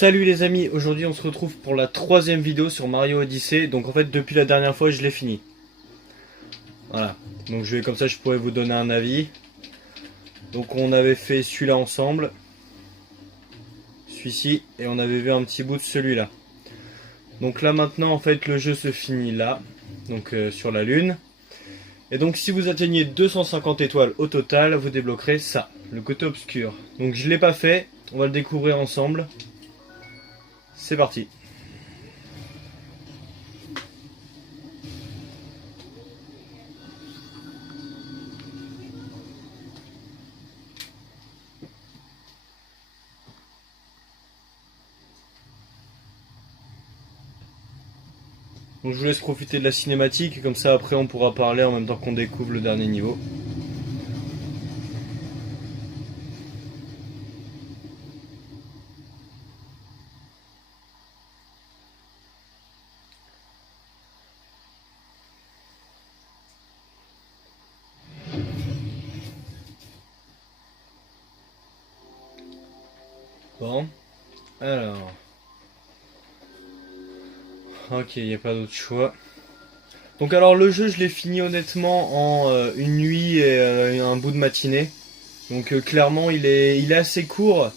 Salut les amis, aujourd'hui on se retrouve pour la troisième vidéo sur Mario Odyssey. Donc en fait depuis la dernière fois je l'ai fini. Voilà, donc je vais comme ça je pourrais vous donner un avis. Donc on avait fait celui-là ensemble, celui-ci, et on avait vu un petit bout de celui-là. Donc là maintenant en fait le jeu se finit là, donc sur la lune. Et donc si vous atteignez 250 étoiles au total, vous débloquerez ça, le côté obscur. Donc je l'ai pas fait, on va le découvrir ensemble. C'est parti. Donc je vous laisse profiter de la cinématique, comme ça après on pourra parler en même temps qu'on découvre le dernier niveau. Bon, alors... Ok, il n'y a pas d'autre choix. Donc alors le jeu je l'ai fini honnêtement en une nuit et un bout de matinée. Donc clairement il est assez court,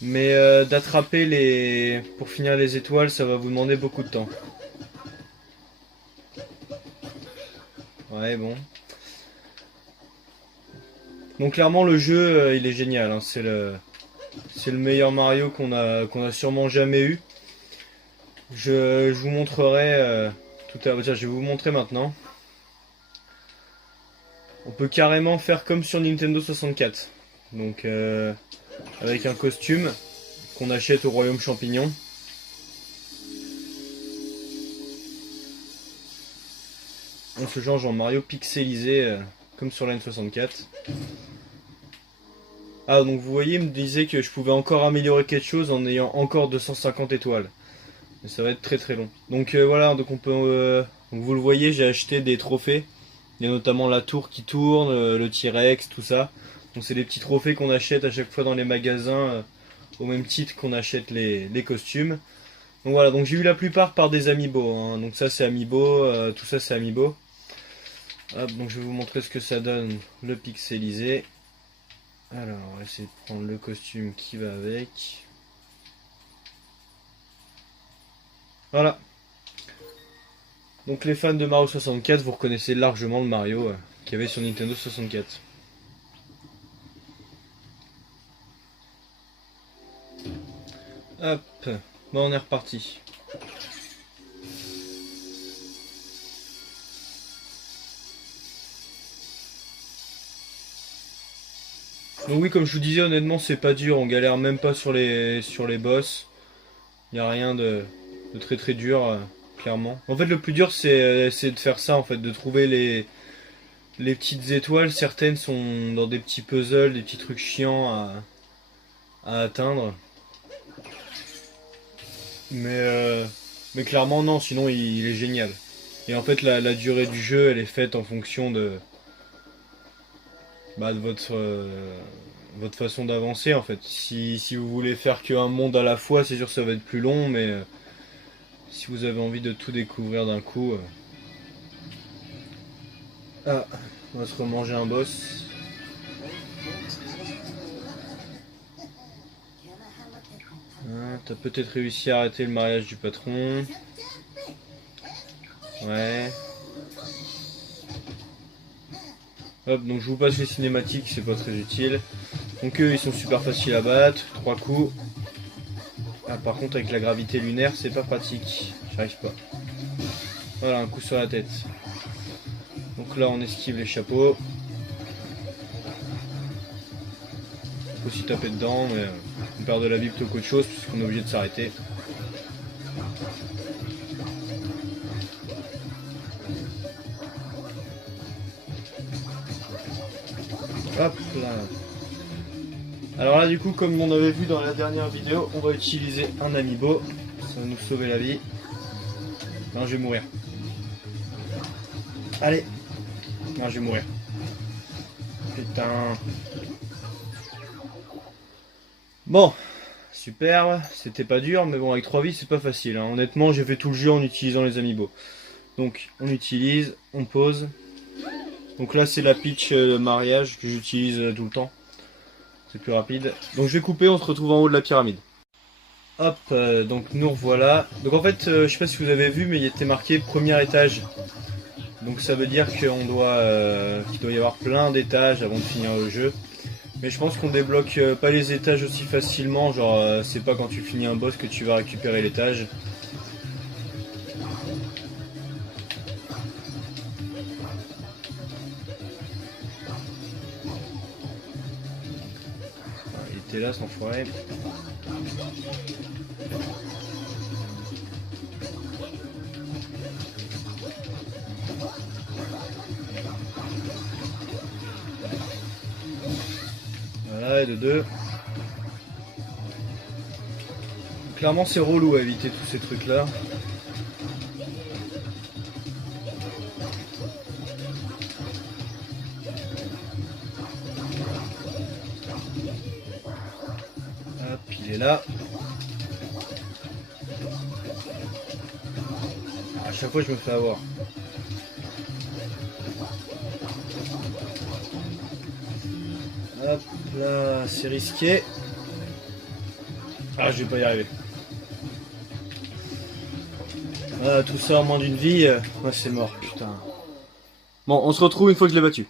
mais d'attraper les... pour finir les étoiles ça va vous demander beaucoup de temps. Ouais bon. Donc clairement le jeu il est génial, hein. C'est le meilleur Mario qu'on a sûrement jamais eu. Je vous montrerai tout à l'heure. Tiens, je vais vous montrer maintenant. On peut carrément faire comme sur Nintendo 64. Donc avec un costume qu'on achète au Royaume Champignon. On se change en Mario pixelisé comme sur la N64. Ah donc vous voyez, il me disait que je pouvais encore améliorer quelque chose en ayant encore 250 étoiles. Mais ça va être très très long. Donc voilà, donc on peut, donc vous le voyez, j'ai acheté des trophées. Il y a notamment la tour qui tourne, le T-Rex, tout ça. Donc c'est des petits trophées qu'on achète à chaque fois dans les magasins, au même titre qu'on achète les costumes. Donc voilà, donc j'ai eu la plupart par des amiibo, hein. Donc ça c'est amiibo, tout ça c'est amiibo. Hop, donc je vais vous montrer ce que ça donne, le pixelisé. Alors on va essayer de prendre le costume qui va avec. Voilà. Donc les fans de Mario 64, vous reconnaissez largement le Mario qu'il y avait sur Nintendo 64. Hop, bon on est reparti. Donc oui, comme je vous disais, honnêtement c'est pas dur, on galère même pas sur les boss. Il n'y a rien de très très dur, clairement. En fait le plus dur c'est de faire ça en fait, de trouver les petites étoiles. Certaines sont dans des petits puzzles, des petits trucs chiants à atteindre. Mais clairement non, sinon il est génial. Et en fait la durée du jeu elle est faite en fonction de votre façon d'avancer en fait. Si vous voulez faire qu'un monde à la fois, c'est sûr que ça va être plus long, mais si vous avez envie de tout découvrir d'un coup... Ah, on va se remanger un boss. Ah, t'as peut-être réussi à arrêter le mariage du patron. Ouais. Hop, donc je vous passe les cinématiques, c'est pas très utile. Donc eux ils sont super faciles à battre, 3 coups. Ah par contre avec la gravité lunaire c'est pas pratique, j'arrive pas. Voilà, un coup sur la tête. Donc là on esquive les chapeaux. On peut aussi taper dedans, mais on perd de la vie plutôt qu'autre chose puisqu'on est obligé de s'arrêter. Hop là. Alors là du coup comme on avait vu dans la dernière vidéo, on va utiliser un amiibo. Ça va nous sauver la vie. Non, je vais mourir. Allez. Non, je vais mourir. Putain. Bon. super, c'était pas dur, mais bon avec 3 vis c'est pas facile, hein. Honnêtement j'ai fait tout le jeu en utilisant les amiibo. Donc on utilise, on pose. Donc là c'est la pitch mariage que j'utilise tout le temps. C'est plus rapide. Donc je vais couper, on se retrouve en haut de la pyramide. Hop, donc nous revoilà. Donc en fait, je sais pas si vous avez vu, mais il était marqué premier étage. Donc ça veut dire qu'il doit y avoir plein d'étages avant de finir le jeu. Mais je pense qu'on débloque pas les étages aussi facilement. Genre, c'est pas quand tu finis un boss que tu vas récupérer l'étage. Il était là, cet enfoiré. Voilà, et de deux. Clairement, c'est relou à éviter tous ces trucs-là. Hop, il est là. À chaque fois, je me fais avoir. Hop là, c'est risqué. Ah, je vais pas y arriver. Ah, tout ça en moins d'une vie, ouais, c'est mort, putain. Bon, on se retrouve une fois que je l'ai battu.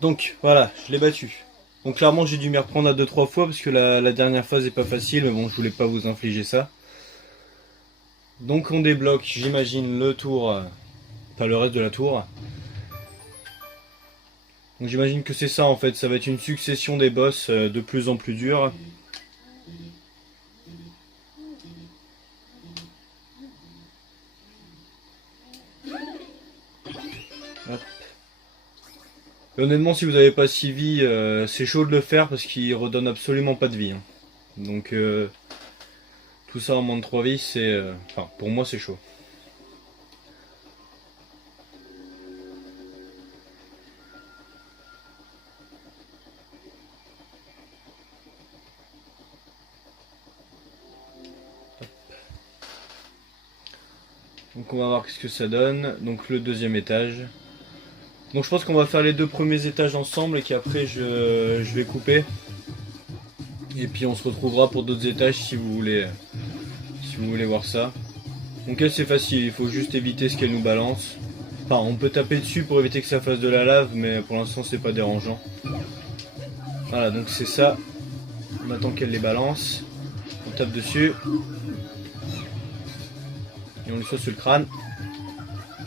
Donc, voilà, je l'ai battu. Donc clairement, j'ai dû m'y reprendre à 2-3 fois parce que la dernière phase est pas facile, mais bon, je voulais pas vous infliger ça. Donc on débloque, j'imagine, le tour, enfin le reste de la tour. Donc j'imagine que c'est ça en fait, ça va être une succession des boss de plus en plus durs. Hop. Et honnêtement, si vous n'avez pas 6 vies, c'est chaud de le faire parce qu'il redonne absolument pas de vie, hein. Donc tout ça en moins de 3 vies, c'est... Enfin, pour moi c'est chaud. Donc on va voir ce que ça donne. Donc le deuxième étage. Donc je pense qu'on va faire les 2 premiers étages ensemble et qu'après je vais couper. Et puis on se retrouvera pour d'autres étages si vous voulez voir ça. Donc elle c'est facile, il faut juste éviter ce qu'elle nous balance. Enfin on peut taper dessus pour éviter que ça fasse de la lave, mais pour l'instant c'est pas dérangeant. Voilà, donc c'est ça. On attend qu'elle les balance. On tape dessus. Et on lui saute sur le crâne.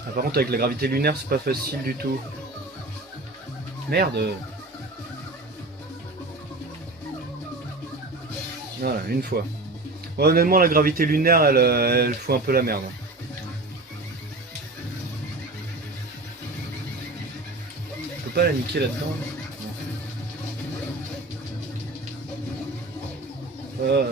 Ah, par contre avec la gravité lunaire c'est pas facile du tout. Merde. Voilà, une fois. Ouais, honnêtement la gravité lunaire elle fout un peu la merde. Je peux pas la niquer là-dedans. Voilà.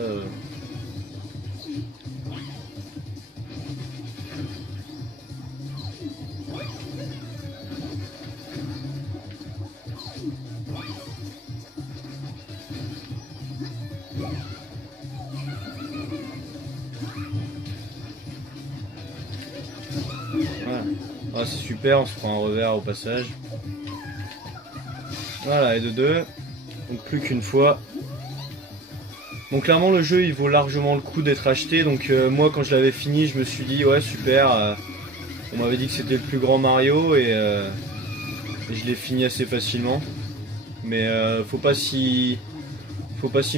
Ah, c'est super, on se prend un revers au passage. Voilà, et de deux. Donc plus qu'une fois. Donc clairement le jeu il vaut largement le coup d'être acheté. Donc moi quand je l'avais fini je me suis dit ouais super. On m'avait dit que c'était le plus grand Mario et je l'ai fini assez facilement. Mais faut pas s'y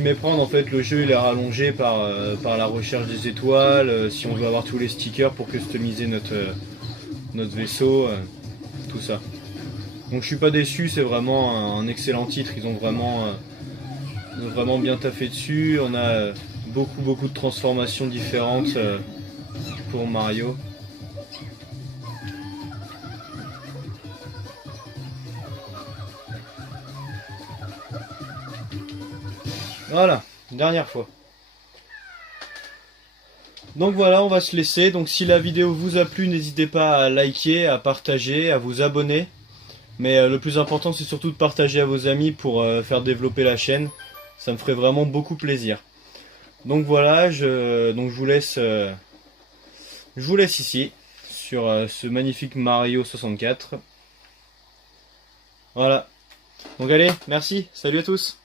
méprendre, en fait le jeu il est rallongé par la recherche des étoiles, si on veut avoir tous les stickers pour customiser notre vaisseau, tout ça. Donc je suis pas déçu, c'est vraiment un excellent titre, ils ont vraiment bien taffé dessus, on a beaucoup de transformations différentes pour Mario. Voilà, dernière fois. Donc voilà, on va se laisser. Donc si la vidéo vous a plu, n'hésitez pas à liker, à partager, à vous abonner. Mais le plus important, c'est surtout de partager à vos amis pour faire développer la chaîne. Ça me ferait vraiment beaucoup plaisir. Donc voilà, donc je vous laisse ici sur ce magnifique Mario 64. Voilà. Donc allez, merci, salut à tous.